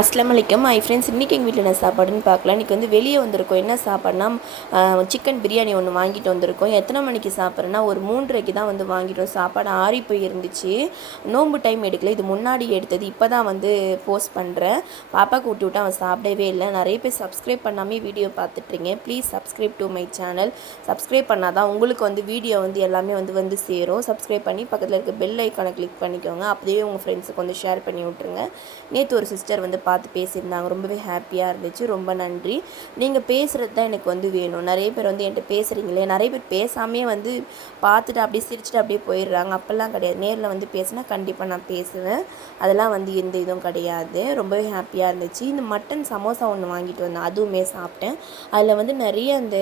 அஸ்லாம் வலைக்கம் ஐ ஃப்ரெண்ட்ஸ் இன்றைக்கி எங்கள் வீட்டில் என்ன சாப்பாடுன்னு பார்க்கலாம் இன்றைக்கி வந்து வெளியே வந்திருக்கோம். என்ன சாப்பாடுனா சிக்கன் பிரியாணி ஒன்று வாங்கிட்டு வந்திருக்கோம். எத்தனை மணிக்கு சாப்பிட்றேன்னா ஒரு மூன்றரைக்கு தான் வந்து வாங்கிட்டோம். சாப்பாடு ஆறி போய் இருந்துச்சு நோன்பு டைம் எடுக்கல. இது முன்னாடி எடுத்தது. இப்போ தான் வந்து போஸ்ட் பண்ணுறேன் பாப்பாவுக்கு கூட்டி விட்டு அவன் சாப்பிடவே இல்லை. நிறைய பேர் சப்ஸ்கிரைப் பண்ணாமே video பார்த்துட்ருங்க please subscribe to my channel subscribe பண்ணால் தான் உங்களுக்கு வந்து வீடியோ வந்து எல்லாமே வந்து வந்து சேரும். சப்ஸ்கிரைப் பண்ணி பக்கத்தில் இருக்க பெல் ஐக்கானை கிளிக் பண்ணிக்கோங்க. அப்படியே உங்கள் ஃப்ரெண்ட்ஸுக்கு வந்து ஷேர் பண்ணி விட்ருங்க நேற்று ஒரு சிஸ்டர் வந்து பார்த்து பேசியிருந்தாங்க. ரொம்பவே ஹாப்பியாக இருந்துச்சு. ரொம்ப நன்றி. நீங்கள் பேசுகிறது தான் எனக்கு வந்து வேணும். நிறைய பேர் வந்து என்கிட்ட பேசுகிறீங்களே நிறைய பேர் பேசாமே வந்து பார்த்துட்டு அப்படியே சிரிச்சுட்டு அப்படியே போயிடுறாங்க. அப்போல்லாம் கிடையாது. நேரில் வந்து பேசினா கண்டிப்பாக நான் பேசுவேன். அதெல்லாம் வந்து எந்த இதுவும் கிடையாது. ரொம்பவே ஹாப்பியாக இருந்துச்சு. இந்த மட்டன் சமோசா ஒன்று வாங்கிட்டு வந்தேன். அதுவுமே சாப்பிட்டேன். அதில் வந்து நிறைய அந்த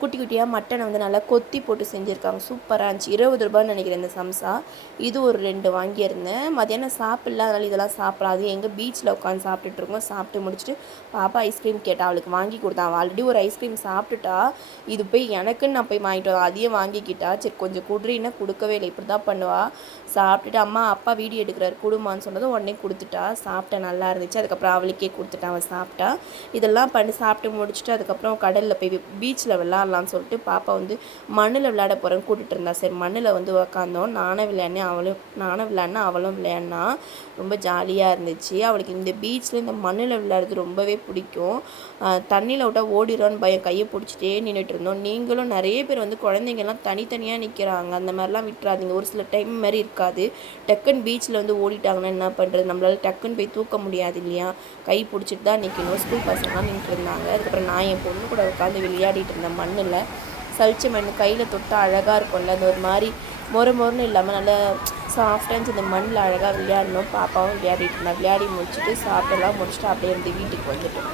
குட்டி குட்டியாக மட்டனை வந்து நல்லா கொத்தி போட்டு செஞ்சுருக்காங்க. சூப்பராக இருந்துச்சு. இருபது ரூபான்னு நினைக்கிறேன் இந்த சம்சா. இது ஒரு ரெண்டு வாங்கியிருந்தேன். மதியானம் சாப்பிடல. அதனால் இதெல்லாம் சாப்பிடாது எங்கள் பீச்சில் உட்காந்து சாப்பிட்டுட்ருக்கோம் சாப்பிட்டு முடிச்சுட்டு பாப்பா ஐஸ்கிரீம் கேட்டா அவளுக்கு வாங்கி கொடுத்தான் அவள் ஆல்ரெடி ஒரு ஐஸ்கிரீம் சாப்பிட்டுட்டா. இது போய் எனக்குன்னு நான் போய் வாங்கிட்டு வரேன் அதையும் வாங்கிக்கிட்டா. சரி கொஞ்சம் குடுறீன்னா கொடுக்கவே இல்லை. இப்படி தான் பண்ணுவாள் சாப்பிட்டுட்டு அம்மா அப்பா வீடியோ எடுக்கிறாரு கொடுமான்னு சொன்னதும் உடனே கொடுத்துட்டா. சாப்பிட்டேன் நல்லா இருந்துச்சு. அதுக்கப்புறம் அவளுக்கே கொடுத்துட்டா அவள் சாப்பிட்டா. இதெல்லாம் பண்ணி சாப்பிட்டு முடிச்சுட்டு அதுக்கப்புறம் கடலில் போய் பீச்சில் விளாட்லான்னு சொல்லிட்டு பாப்பா வந்து மண்ணில் விளையாட போகிறேன்னு கூட்டிகிட்டு இருந்தா. சரி மண்ணில் வந்து உக்காந்தோம். நானும் விளையாடினேன் அவளும் நானும் விளையாடினா அவளும் விளையாடினா. ரொம்ப ஜாலியாக இருந்துச்சு. அவளுக்கு இந்த பீச்சில் இந்த மண்ணில் விளையாடுறது ரொம்பவே பிடிக்கும். தண்ணியில் விட்டால் ஓடிடும்னு பயம். கையை பிடிச்சிட்டே நின்றுட்டு இருந்தோம். நீங்களும் நிறைய பேர் வந்து குழந்தைங்கள்லாம் தனித்தனியாக நிற்கிறாங்க அந்த மாதிரிலாம் விட்டுறாதீங்க. ஒரு சில டைம் மாதிரி இருக்காது. டக்குன்னு பீச்சில் வந்து ஓடிட்டாங்கன்னா என்ன பண்ணுறது நம்மளால் டக்குன்னு போய் தூக்க முடியாது இல்லையா? கை பிடிச்சிட்டு தான் நிற்கணும் ஸ்கூல் பசங்களாம் நின்றுட்டு இருந்தாங்க. அதுக்கப்புறம் நான் என் பொண்ணு கூட உட்காந்து விளையாடிட்டு இருந்தேன் மண்ணில். சளிச்ச மண் கையில் தொட்டால் அழகாக இருக்கும்ல. அந்த ஒரு மாதிரி மொறு மொறுன்னு இல்லாமல் நல்லா சாஃப்டாக இருந்துச்சு இந்த மண்ணில் அழகாக விளையாடணும். பாப்பாவும் விளையாடிட்டு இருந்தா. விளையாடி முடிச்சுட்டு சாப்பிட்டெல்லாம் முடிச்சுட்டு அப்படியே இருந்து வீட்டுக்கு வந்துட்டோம்.